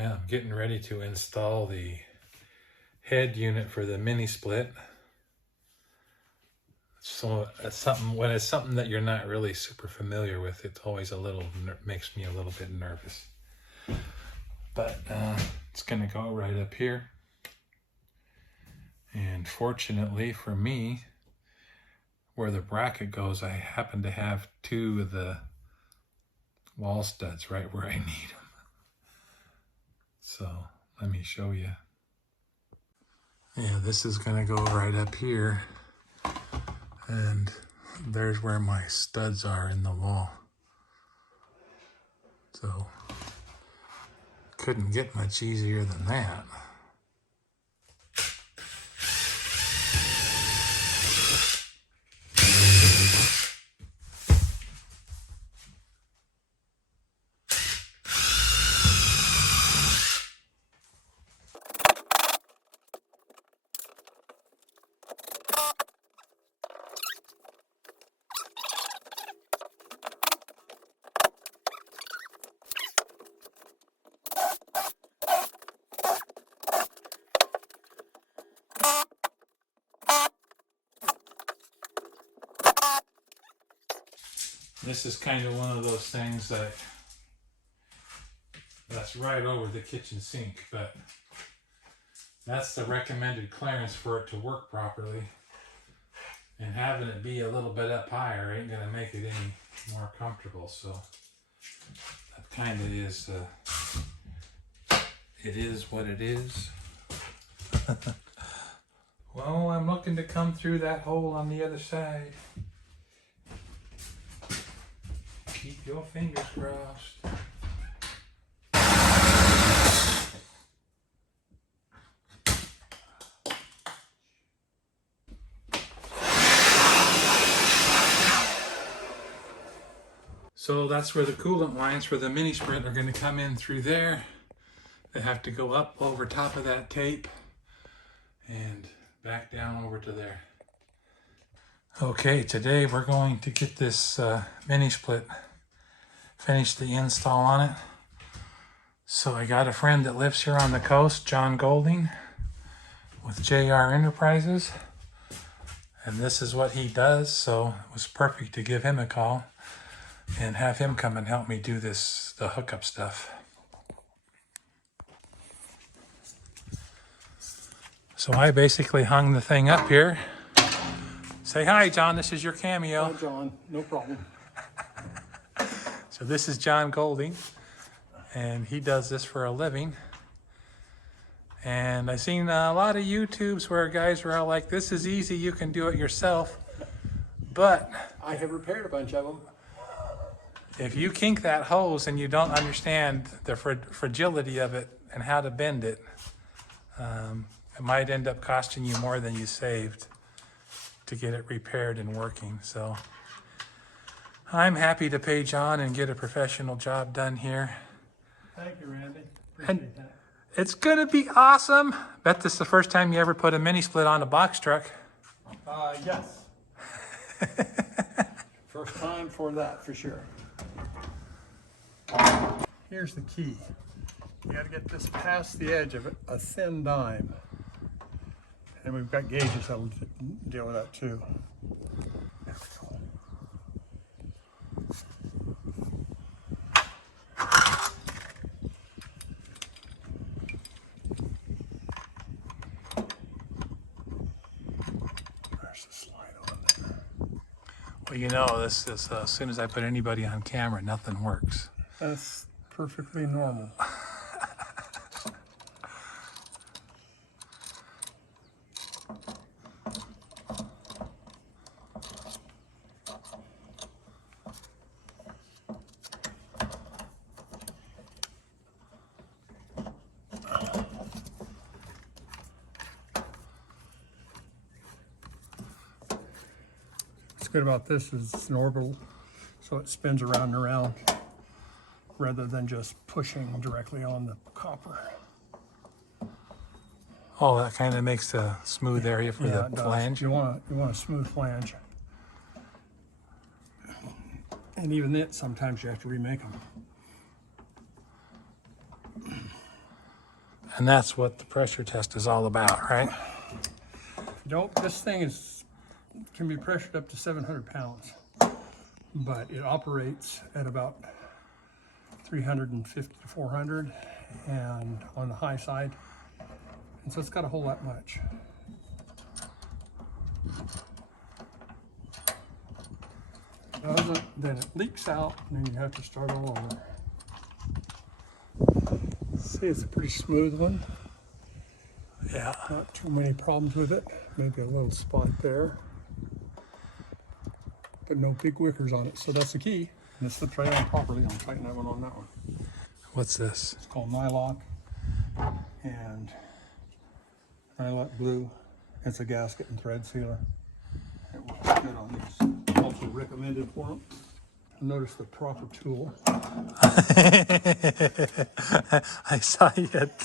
Well, I'm getting ready to install the head unit for the mini split. So it's something, when it's something that you're not really super familiar with, it's always a little, makes me a little bit nervous. But it's gonna go right up here. And fortunately for me, where the bracket goes, I happen to have two of the wall studs right where I need them. So let me show you. Yeah, this is gonna go right up here. And there's where my studs are in the wall. So couldn't get much easier than that. This is kind of one of those things that's right over the kitchen sink, but that's the recommended clearance for it to work properly. And having it be a little bit up higher ain't gonna make it any more comfortable. So that kind of is, it is what it is. Well, I'm looking to come through that hole on the other side. Keep your fingers crossed. So that's where the coolant lines for the mini split are going to come in through there. They have to go up over top of that tape and back down over to there. Okay, today we're going to get this mini split, finish the install on it. So I got a friend that lives here on the coast, John Golding, with JR Enterprises. And this is what he does, so it was perfect to give him a call and have him come and help me do this, the hookup stuff. So I basically hung the thing up here. Say hi, John, this is your cameo. Hi, John, no problem. So this is John Golding, and he does this for a living. And I've seen a lot of YouTubes where guys were all like, this is easy, you can do it yourself. But I have repaired a bunch of them. if you kink that hose and you don't understand the fragility of it and how to bend it, it might end up costing you more than you saved to get it repaired and working. So I'm happy to pay John and get a professional job done here. Thank you, Randy. Appreciate that. It's gonna be awesome. Bet this is the first time you ever put a mini split on a box truck. Yes. First time for that, for sure. Here's the key. You gotta get this past the edge of a thin dime. And we've got gauges that'll deal with that too. There we go. There's the slide on there. Well, you know, this is as soon as I put anybody on camera, nothing works. That's perfectly normal. What's good about this is it's an orbital, so it spins around and around rather than just pushing directly on the copper. Oh, that kind of makes a smooth area for Yeah, the it does. flange. You want a smooth flange. And even then, sometimes you have to remake them. And that's what the pressure test is all about, right? This thing can be pressured up to 700 pounds, but it operates at about 350 to 400 and on the high side. And so it's got a whole lot much. If it doesn't, then it leaks out and then you have to start all over. See, it's a pretty smooth one. Yeah. Not too many problems with it. Maybe a little spot there. But no big wickers on it, so that's the key. And it slips right on properly. I'm tighten that one on that one. What's this? It's called Nylock. And Nylock Blue. It's a gasket and thread sealer. It works good on these. Also recommended for them. Notice the proper tool. I saw you had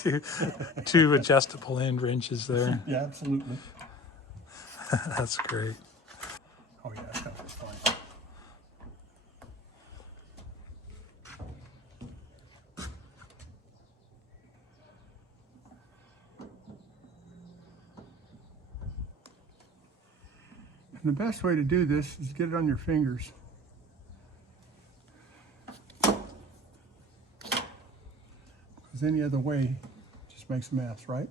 two adjustable end wrenches there. Yeah, absolutely. That's great. Oh yeah, that was fine. And the best way to do this is get it on your fingers. Because any other way just makes a mess, right?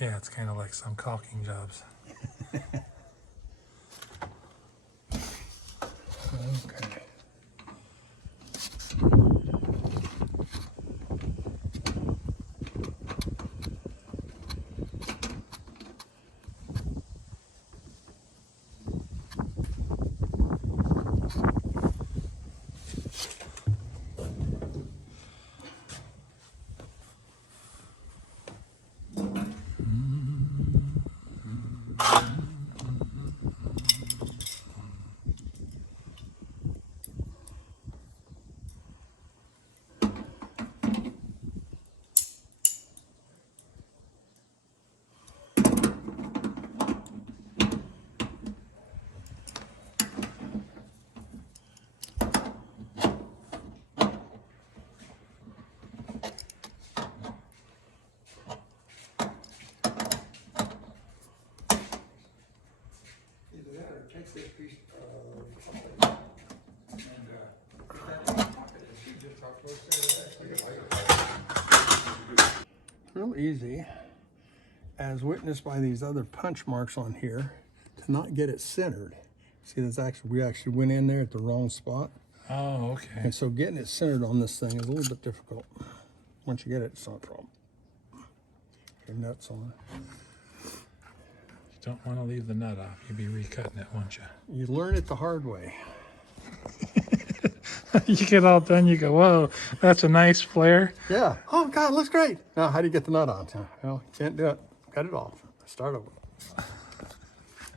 Yeah, it's kind of like some caulking jobs. Okay. Takes this piece of something and put that in the pocket and she just talked to us. Real easy, as witnessed by these other punch marks on here, to not get it centered. See, we actually went in there at the wrong spot. Oh, okay. And so getting it centered on this thing is a little bit difficult. Once you get it, it's not a problem. Your nuts on it. You don't want to leave the nut off. You'd be recutting it, won't you? You learn it the hard way. You get all done, you go, whoa, that's a nice flare. Yeah. Oh, God, it looks great. Now, how do you get the nut on? Well, you can't do it. Cut it off. Start over.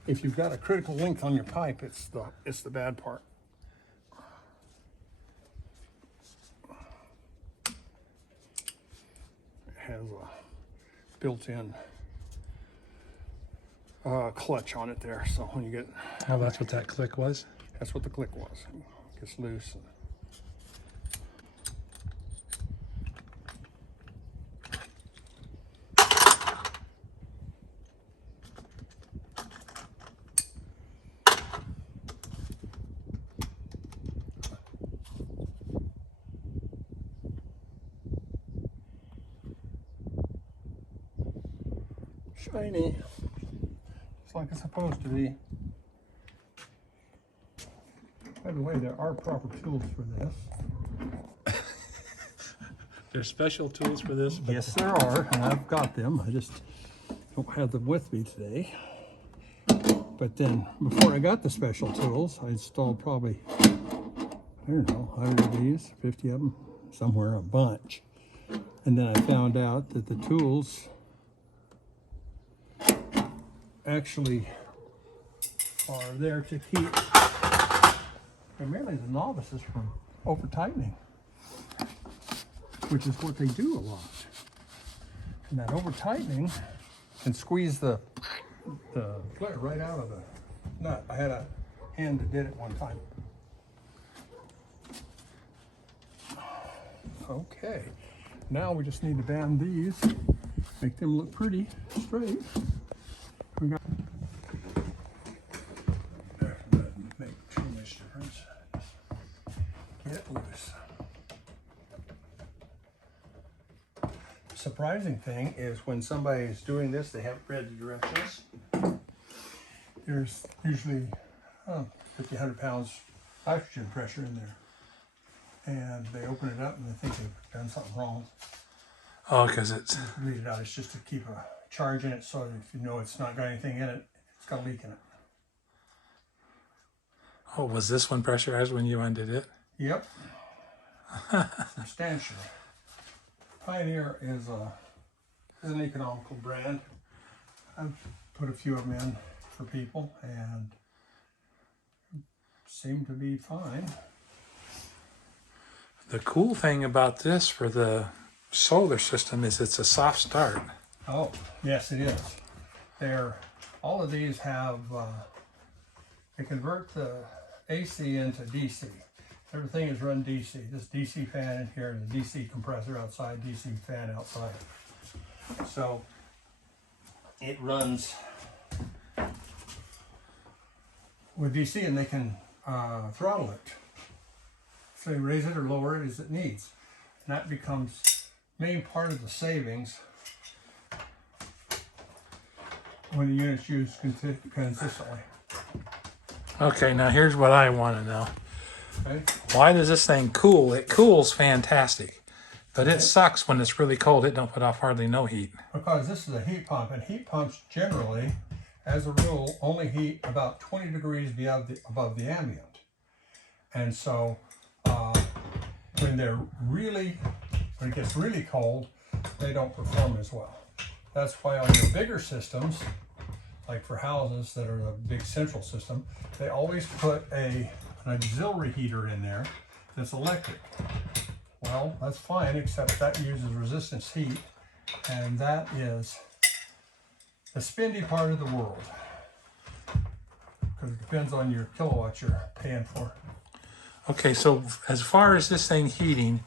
If you've got a critical length on your pipe, it's the bad part. It has a built-in clutch on it there, so when you get... Oh, that's what that click was? That's what the click was. It gets loose. Shiny, just like it's supposed to be. By the way, there are proper tools for this. There's special tools for this? But Yes, there are, and I've got them. I just don't have them with me today. But then, before I got the special tools, I installed probably, I don't know, 100 of these, 50 of them, somewhere, a bunch. And then I found out that the tools actually are there to keep primarily the novices from over tightening, which is what they do a lot. And that over tightening can squeeze the flare right out of the nut. I had a hand that did it one time. Okay, now we just need to band these. Make them look pretty straight. We got that doesn't make too much difference. Get it loose. Surprising thing is when somebody is doing this, they haven't read the directions. There's usually 50, 100 pounds oxygen pressure in there. And they open it up and they think they've done something wrong. Oh, because it's... Read it out. It's just to keep a charge in it so that if you know it's not got anything in it, it's got a leak in it. Oh, was this one pressurized when you undid it? Yep. Substantially. Pioneer is an economical brand. I've put a few of them in for people and seem to be fine. The cool thing about this for the solar system is it's a soft start. Oh, yes, it is. All of these have, they convert the AC into DC. Everything is run DC. This DC fan in here, the DC compressor outside, DC fan outside. So it runs with DC and they can throttle it. So you raise it or lower it as it needs. And that becomes main part of the savings when the unit's used consistently. Okay, now here's what I want to know. Okay? Why does this thing cool? It cools fantastic, but it sucks when it's really cold. It don't put off hardly no heat. Because this is a heat pump, and heat pumps generally, as a rule, only heat about 20 degrees above the ambient. And so when it gets really cold, they don't perform as well. That's why on your bigger systems, like for houses that are a big central system, they always put an auxiliary heater in there that's electric. Well, that's fine, except that uses resistance heat, and that is the spendy part of the world, because it depends on your kilowatts you're paying for. Okay, so as far as this thing heating,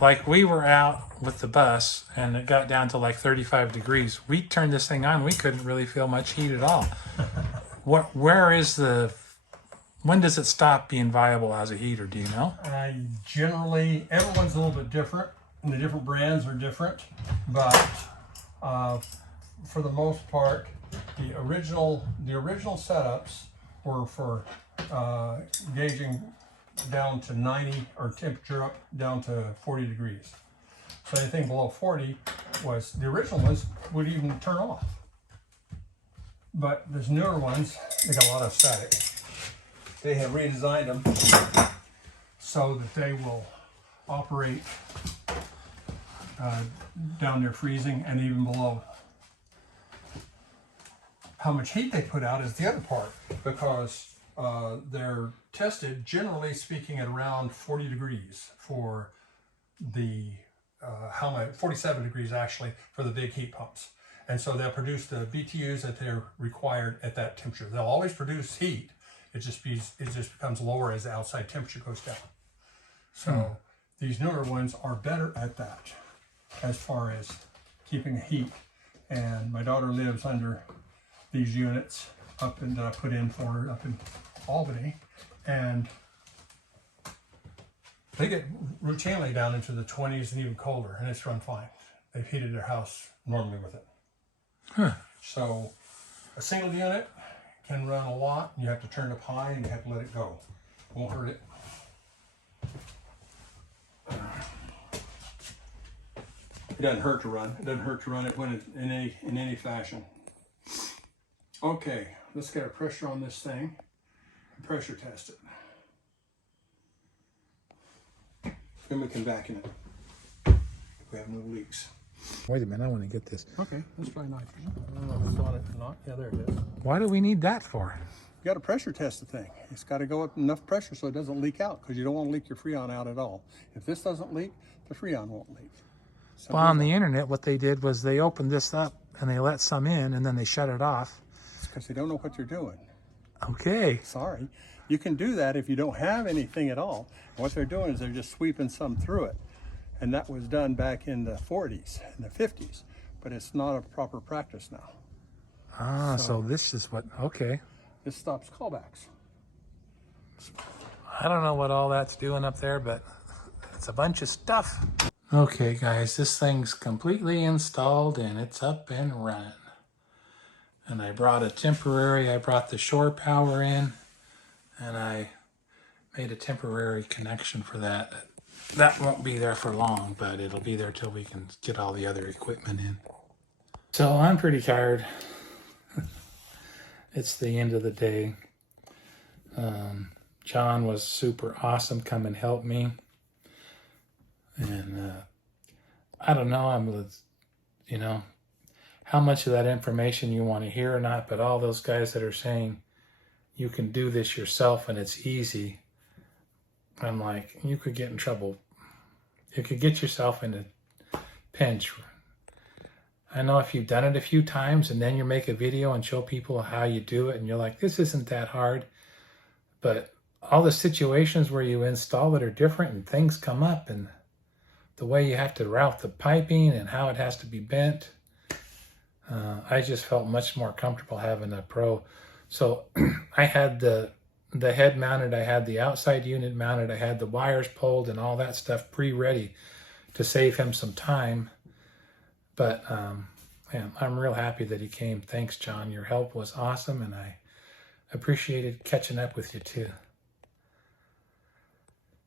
like we were out with the bus and it got down to like 35 degrees. We turned this thing on, we couldn't really feel much heat at all. When does it stop being viable as a heater, do you know? Generally, everyone's a little bit different, and the different brands are different, but for the most part, the original setups were for gauging down to 90 or temperature up down to 40 degrees. So anything below 40 was, the original ones would even turn off. But these newer ones, they got a lot of static. They have redesigned them so that they will operate down near freezing and even below. How much heat they put out is the other part, because they're tested, generally speaking, at around 40 degrees for the 47 degrees actually for the big heat pumps. And so they'll produce the BTUs that they're required at that temperature. They'll always produce heat. It just becomes lower as the outside temperature goes down. So these newer ones are better at that as far as keeping heat. And my daughter lives under these units that I put in for her up in Albany, and they get routinely down into the 20s and even colder, and it's run fine. They've heated their house normally with it. Huh. So a single unit can run a lot. You have to turn it up high and you have to let it go. Won't hurt it. It doesn't hurt to run. It doesn't hurt to run it when in any fashion. Okay, let's get a pressure on this thing and pressure test it. Then we can vacuum it if we have no leaks. Wait a minute, I want to get this. Okay, let's try nitrogen. I don't know if it's on it or not. Yeah, there it is. Why do we need that for? You got to pressure test the thing. It's got to go up enough pressure so it doesn't leak out, because you don't want to leak your Freon out at all. If this doesn't leak, the Freon won't leak. So Well, on the internet, what they did was they opened this up and they let some in and then they shut it off. it's because they don't know what they're doing. Okay. Sorry. You can do that if you don't have anything at all. What they're doing is they're just sweeping some through it. And that was done back in the 40s and the 50s. but it's not a proper practice now. Ah, so this is what, okay. This stops callbacks. I don't know what all that's doing up there, but it's a bunch of stuff. Okay, guys, this thing's completely installed and it's up and running. And I brought the shore power in, and I made a temporary connection for that. That won't be there for long, but it'll be there till we can get all the other equipment in. So I'm pretty tired. It's the end of the day. John was super awesome, come and help me. And I don't know, you know, how much of that information you want to hear or not, but all those guys that are saying you can do this yourself and it's easy, I'm like, you could get in trouble. You could get yourself in a pinch. I know if you've done it a few times and then you make a video and show people how you do it and you're like, this isn't that hard. But all the situations where you install it are different and things come up, and the way you have to route the piping and how it has to be bent. I just felt much more comfortable having a pro. So I had the head mounted, I had the outside unit mounted, I had the wires pulled and all that stuff pre-ready to save him some time. But man, I'm real happy that he came. Thanks, John. Your help was awesome, and I appreciated catching up with you too.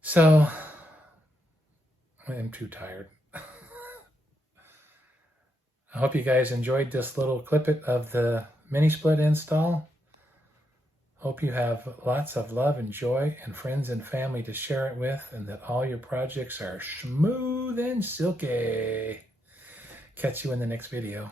So I'm too tired. I hope you guys enjoyed this little clip of the mini split install. Hope you have lots of love and joy and friends and family to share it with, and that all your projects are smooth and silky. Catch you in the next video.